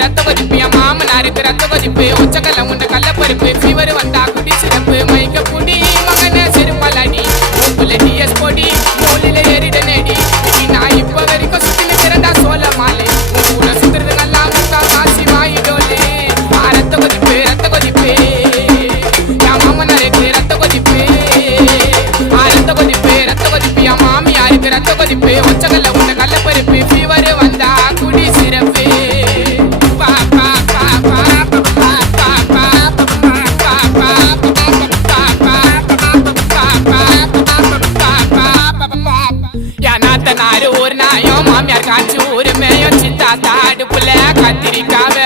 ரத்த கொதிப்பு என் மாமனாருக்கு ரத்த கொதிப்பு உச்சக்கல்ல முண்ட கல்ல பருப்பு ஃபீவர் வந்தா குடி சிறப்பு மைக்க குடி மகன செருப்பாலாடி உப்புல டிஎஸ் பொடி மூலில ஏறிட நேடி நான் இப்ப வரைக்கும் சுத்தி நிக்கிறதா சோழ மாலை கூட சுத்துறது நல்லா முக்கா காசி வாயிடோலே ரத்த கொதிப்பு என் மாமனாருக்கு ரத்த கொதிப்பு ரத்த கொதிப்பு என் மாமியாருக்கு ரத்த கொதிப்பு உச்சக்கல்ல முண்ட கல்ல பருப்பு ஃபீவர் வந்தா குடி சிறப்பு ஒரு நாயம் மாமியார் காய்ச்சி ஒரு மேயம் சித்தா தாடு புள்ள கத்திரிக்காய்